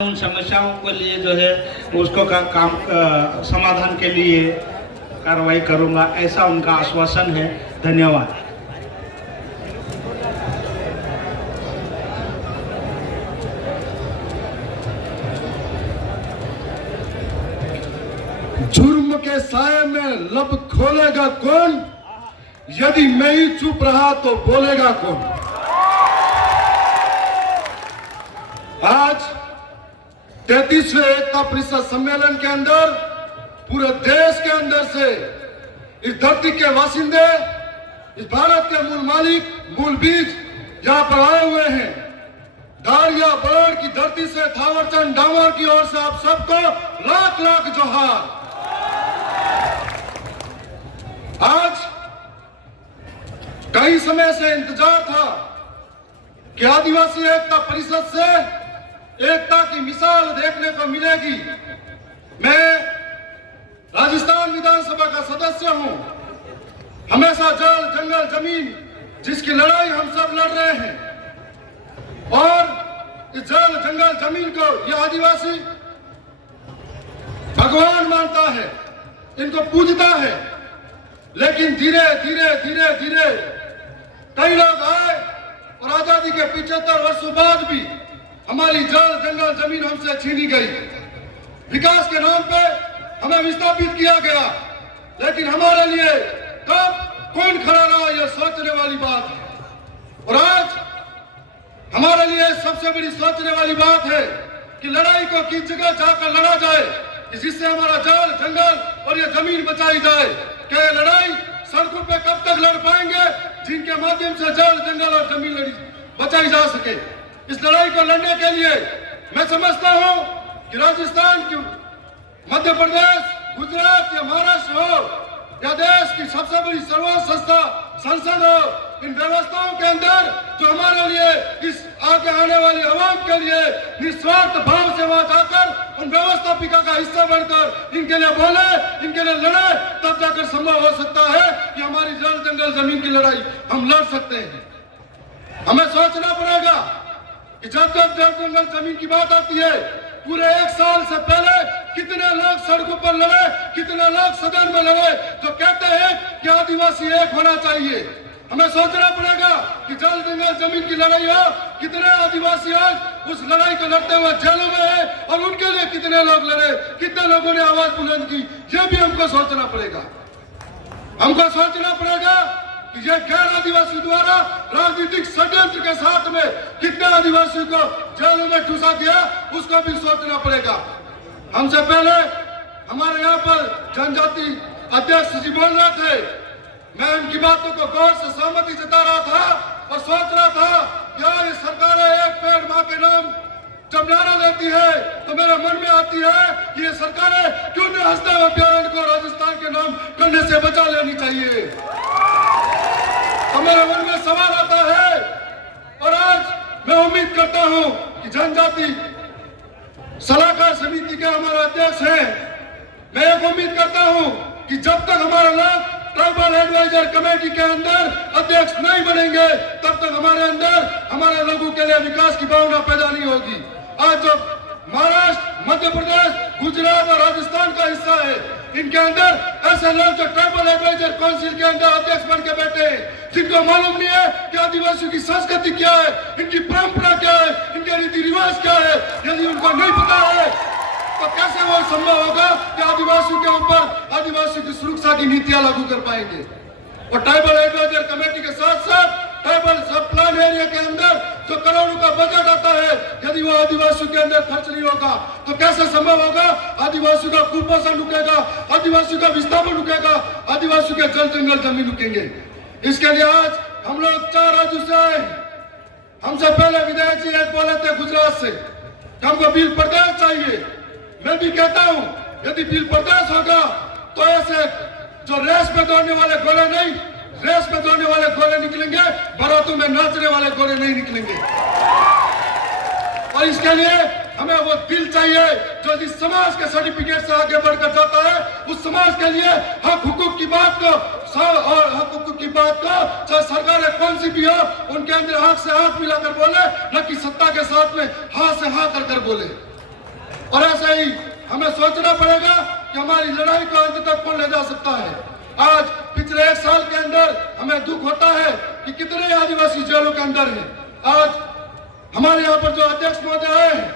उन समस्याओं के लिए जो है उसको काम समाधान के लिए कार्रवाई करूंगा, ऐसा उनका आश्वासन है। धन्यवाद। जुर्म के साए में लब खोलेगा कौन? यदि मैं ही चुप रहा तो बोलेगा कौन? आज 33वें एकता परिषद सम्मेलन के अंदर पूरे देश के अंदर से इस धरती के वासिंदे, इस भारत के मूल मालिक, मूल बीज यहाँ पर आए हुए हैं। दारिया बड़ की धरती से थावरचंद डामोर की ओर से आप सबको लाख लाख जोहार। आज कई समय से इंतजार था कि आदिवासी एकता परिषद से एकता की मिसाल देखने को मिलेगी। मैं राजस्थान विधानसभा का सदस्य हूं। हमेशा जल जंगल जमीन जिसकी लड़ाई हम सब लड़ रहे हैं, और इस जल जंगल जमीन को यह आदिवासी भगवान मानता है, इनको पूजता है। लेकिन धीरे धीरे धीरे धीरे कई लोग आए और आजादी के 75 वर्षों बाद भी हमारी जल जंगल जमीन हमसे छीनी गई। विकास के नाम पे हमें विस्थापित किया गया, लेकिन हमारे लिए कब कौन खड़ा रहा, यह सोचने वाली बात है। और आज हमारे लिए सबसे बड़ी सोचने वाली बात है कि लड़ाई को किस जगह जाकर लड़ा जाए, जिससे हमारा जल जंगल और यह जमीन बचाई जाए। क्या यह लड़ाई सड़कों पे कब तक लड़ पाएंगे जिनके माध्यम से जल जंगल और जमीन बचाई जा सके? इस लड़ाई को लड़ने के लिए मैं समझता हूं कि राजस्थान की, मध्य प्रदेश, गुजरात या महाराष्ट्र हो या देश की सबसे बड़ी सर्वोच्च संस्था संसद हो, इन व्यवस्थाओं के अंदर जो हमारे लिए, इस आगे आने वाली आवाम के लिए निस्वार्थ भाव से वहां जाकर उन व्यवस्थापिका का हिस्सा बनकर इनके लिए बोले, इनके लिए लड़े, तब जाकर संभव हो सकता है कि हमारी जल जंगल जमीन की लड़ाई हम लड़ सकते हैं। हमें सोचना पड़ेगा कि जब जब जल जंगल जमीन की बात आती है, पूरे 1 साल से पहले कितने लोग सड़कों पर लड़े, कितने लोग सदन में लड़े जो कहते हैं कि आदिवासी एक होना चाहिए। हमें सोचना पड़ेगा कि जल जंगल जमीन की लड़ाई हो, कितने आदिवासी आज उस लड़ाई को लड़ते हुए जेलों में है, और उनके लिए कितने लोग लड़े, कितने लोगों ने आवाज बुलंद की, यह भी हमको सोचना पड़ेगा। हमको सोचना पड़ेगा कि यह गैर आदिवासी द्वारा राजनीतिक षड्यंत्र के साथ में कितने आदिवासियों को जेलों में ठूसा गया, उसको भी सोचना पड़ेगा। हमसे पहले हमारे यहाँ पर जनजाति अध्यक्ष जी बोल रहे थे, मैं उनकी बातों को गौर से सहमति जता रहा था और सोच रहा था, यार ये सरकारें एक पेड़ मां के नाम जब नारा देती है तो मेरे मन में आती है कि ये सरकारें क्यों न हंसते हुए अभ्यारण्य को राजस्थान के नाम करने से बचा लेनी चाहिए। तो मेरे मन में सवाल आता है, और आज मैं उम्मीद करता हूं कि जनजाति सलाहकार समिति के हमारे अध्यक्ष हैं, मैं एक उम्मीद करता हूं कि जब तक हमारे लोग ट्राइबल एडवाइजर कमेटी के अंदर अध्यक्ष नहीं बनेंगे, तब तक हमारे अंदर हमारे लोगों के लिए विकास की भावना पैदा नहीं होगी। आज जो महाराष्ट्र, मध्य प्रदेश, गुजरात और राजस्थान का हिस्सा है, इनके अंदर ऐसे लोग जो ट्राइबल एडवाइजर काउंसिल के अंदर अध्यक्ष बन के बैठे हैं, जिनको मालूम नहीं है कि आदिवासियों की संस्कृति क्या है, इनकी परंपरा क्या है, इनके रीति रिवाज क्या है। यदि उनको नहीं पता है तो कैसे वो संभव होगा कि आदिवासियों के ऊपर आदिवासियों की सुरक्षा की नीतियां लागू कर पाएंगे। और ट्राइबल एडवाइजर कमेटी के साथ साथ ट्राइबल सब प्लान एरिया के अंदर जो करोड़ों का बजट आता है, यदि वो आदिवासियों के अंदर खर्च नहीं होगा तो कैसे संभव होगा? आदिवासियों का कुपोषण रुकेगा, आदिवासियों का विस्थापन रुकेगा, आदिवासियों के जल जंगल जमीन रुकेंगे। इसके लिए आज हम लोग 4 राज्यों से आए। हमसे पहले विधायक जी एक बोले थे गुजरात से, हमको बिल प्रदेश चाहिए। मैं भी कहता हूं, यदि बिल प्रदेश होगा तो ऐसे जो रेस में दौड़ने वाले घोड़े नहीं, रेस में दौड़ने वाले घोड़े निकलेंगे, बारातों में नाचने वाले घोड़े नहीं निकलेंगे। और इसके लिए हमें वो बिल चाहिए जो जिस समाज के सर्टिफिकेट से आगे बढ़कर जाता है, उस समाज के लिए हक हुकूक की बात को और हक हुकूक की बात को चाहे सरकारें कौन सी भी हो, उनके अंदर हाथ से हाथ मिलाकर बोले, न कि सत्ता के साथ में हाथ से हाथ कर बोले। और ऐसे ही हमें सोचना पड़ेगा कि हमारी लड़ाई को अंत तक कौन ले जा सकता है। आज पिछले 1 साल के अंदर हमें दुख होता है कि कितने आदिवासी जेलों के अंदर हैं। आज हमारे यहाँ पर जो अध्यक्ष महोदय आए हैं,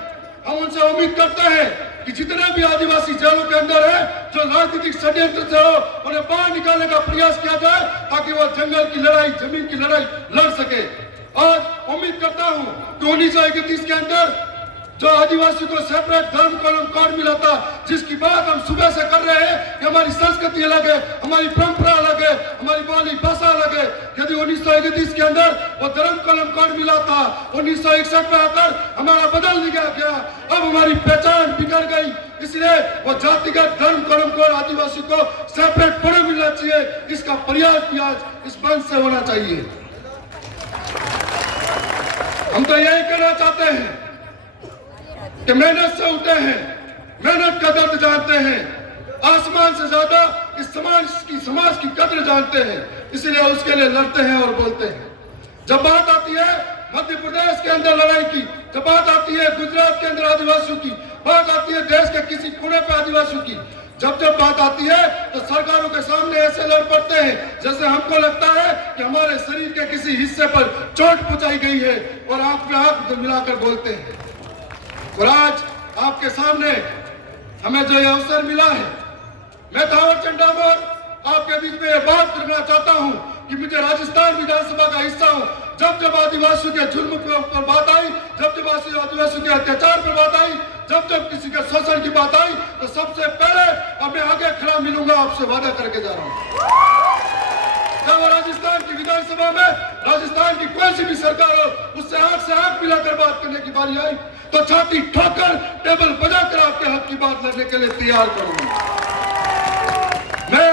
हम उनसे उम्मीद करते हैं कि जितने भी आदिवासी जेलों के अंदर है, जो राजनीतिक षड्यंत्र से हो, उन्हें बाहर निकालने का प्रयास किया जाए ताकि वो जंगल की लड़ाई, जमीन की लड़ाई लड़ सके। और उम्मीद करता हूं कि 1931 के अंदर जो आदिवासी को सेपरेट धर्म कॉलम कोड मिला था, जिसकी बात हम सुबह से कर रहे हैं कि हमारी संस्कृति अलग है, हमारी परंपरा अलग है, हमारी बोली भाषा अलग है। यदि 1931 के अंदर वो धर्म कॉलम कोड मिला था, 1961 में आकर हमारा बदल दिया गया, अब हमारी पहचान बिगड़ गई। इसलिए वो जातिगत धर्म कॉलम कोड आदिवासी को सेपरेट पढ़े मिलना चाहिए। इसका प्रयास भी आज इस मंच से होना चाहिए। हम तो यही कहना चाहते हैं कि मेहनत से उठे हैं, मेहनत का दर्द जानते हैं, आसमान से ज्यादा इस समाज की कद्र जानते हैं, इसलिए उसके लिए लड़ते हैं और बोलते हैं। जब बात आती है मध्य प्रदेश के अंदर लड़ाई की, जब बात आती है गुजरात के अंदर आदिवासियों की, बात आती है देश के किसी कोने पे आदिवासियों की, जब बात आती है तो सरकारों के सामने ऐसे लड़ पड़ते हैं जैसे हमको लगता है कि हमारे शरीर के किसी हिस्से पर चोट पहुंचाई गई है, और आंख में आंख मिलाकर बोलते हैं। और आज आपके सामने हमें जो ये अवसर मिला है, मैं थावर चंद डामोर आपके बीच में ये बात करना चाहता हूं कि मुझे राजस्थान विधानसभा का हिस्सा हूं। जब आदिवासियों के जुल्म पर बात आई, जब आदिवासियों के अत्याचार पर बात आई, जब किसी के शोषण की बात आई, तो सबसे पहले अब मैं आगे खड़ा मिलूंगा, आपसे वादा करके जा रहा हूं। जब राजस्थान की विधानसभा में राजस्थान की कोई सी भी सरकार हो, उससे आंख मिलाकर बात करने की बारी आई तो छाती ठोकर टेबल बजाकर आपके हक की बात लड़ने के लिए तैयार करूंगा। मैं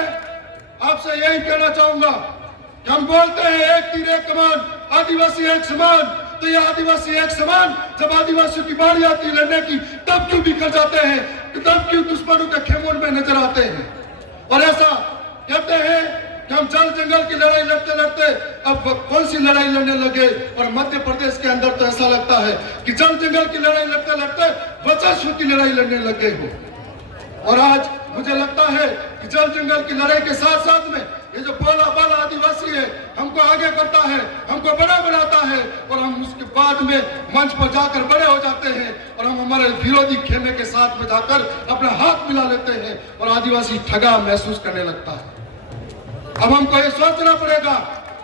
आपसे यही कहना चाहूंगा कि हम बोलते हैं एक तीर एक कमान, आदिवासी एक समान, तो ये आदिवासी एक समान जब आदिवासियों की बारी आती है लड़ने की, तब क्यों बिखर जाते हैं, तब क्यों दुश्मनों के खेमों में नजर आते हैं। और ऐसा कहते हैं कि हम जल जंगल की लड़ाई लड़ते लड़ते अब कौन सी लड़ाई लड़ने लगे, और मध्य प्रदेश के अंदर तो ऐसा लगता है कि जल जंगल की लड़ाई लड़ते लड़ते वर्चस्व की लड़ाई लड़ने लगे हो। और आज मुझे लगता है कि जल जंगल की लड़ाई के साथ साथ में ये जो बोला बाला आदिवासी है, हमको आगे करता है, हमको बड़ा बनाता है, और हम उसके बाद में मंच पर जाकर बड़े हो जाते हैं, और हम हमारे विरोधी खेमे के साथ में जाकर अपना हाथ मिला लेते हैं, और आदिवासी ठगा महसूस करने लगता है। अब हमको ये सोचना पड़ेगा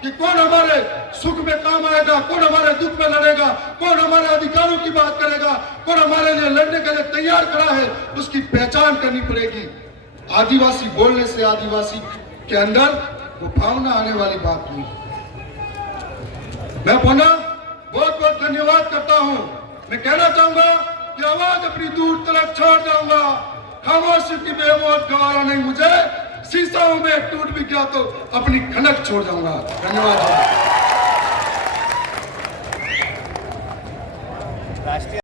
कि कौन हमारे सुख में काम आएगा, कौन हमारे दुख में लड़ेगा, कौन हमारे अधिकारों की बात करेगा, कौन हमारे लिए लड़ने के लिए तैयार खड़ा है, उसकी पहचान करनी पड़ेगी। आदिवासी बोलने से आदिवासी के अंदर वो भावना आने वाली बात नहीं। मैं पुनः बहुत बहुत धन्यवाद करता हूं। मैं कहना चाहूंगा कि आवाज अपनी दूर तक छोड़ जाऊंगा, खामोशी की बेमौत गवारा नहीं मुझे, शीशा में टूट भी गया तो अपनी खनक छोड़ जाऊंगा। धन्यवाद।